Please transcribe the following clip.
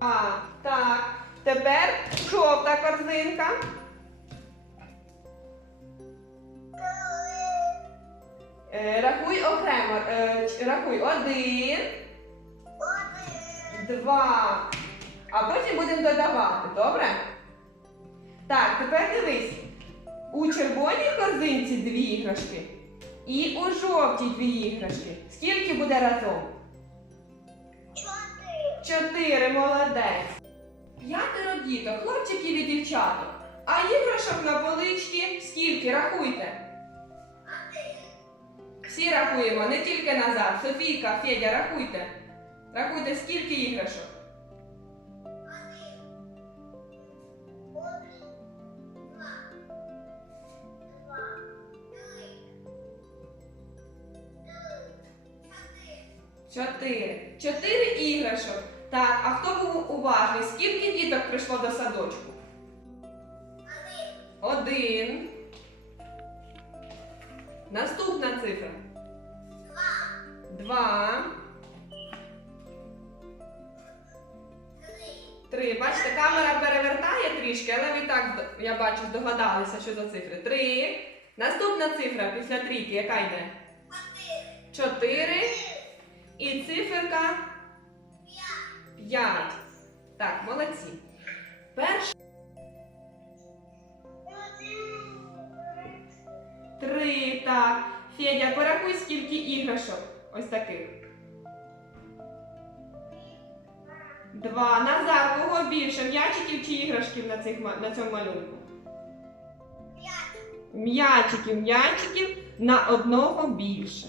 А, так. Тепер жовта корзинка. Е, рахуй окремо. Е, рахуй один. Один. Два. А потім будемо додавати, добре? Так, тепер дивись. У червоній корзинці дві іграшки і у жовтій дві іграшки. Скільки буде разом? Чотири, молодець. П'ятеро діток, хлопчиків і дівчаток. А іграшок на поличці скільки? Рахуйте. Всі рахуємо, не тільки назад. Софійка, Федя, рахуйте. Рахуйте, скільки іграшок. Чотири. Чотири іграшок. Так, а хто був уважний? Скільки діток прийшло до садочку? Один. Наступна цифра. Два. Три. Бачите, камера перевертає трішки, але ви так, я бачу, здогадалися, що за цифри. Три. Наступна цифра після трійки, яка йде? Чотири. Чотири. І циферка п'ять. Так, молодці. Перша. Три. Так. Федя, порахуй, скільки іграшок. Ось таких. Два. Назар, кого більше? М'ячиків чи іграшків на, цих, на цьому малюнку? М'ячиків, м'ячиків на одного більше.